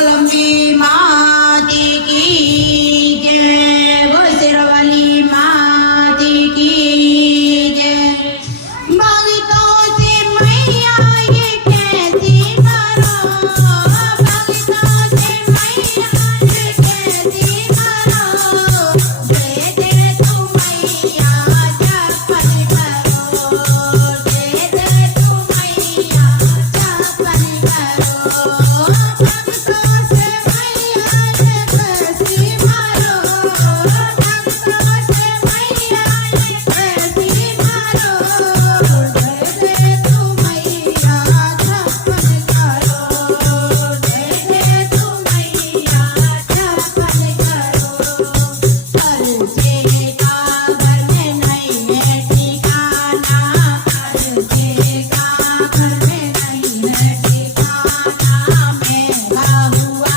लंबी माती की जय, बोल शेरवाली माती की जय। भक्तों से मैया ये कैसी मरो, भक्तों से मैया ये कैसी मरो, दे दे तू मैया चप्पल करो, दे दे तू मैया चप्पल करो। भक्तों से मैया ये कैसी मरो, भक्तों से मैया ये कैसी मरो, दे दे तू मैया चप्पल करो, दे दे तू मैया चप्पल करो। खर्चे का घर में नहीं है ठिकाना, खर्चे का घर में नहीं है ठिकाना, महंगा हुआ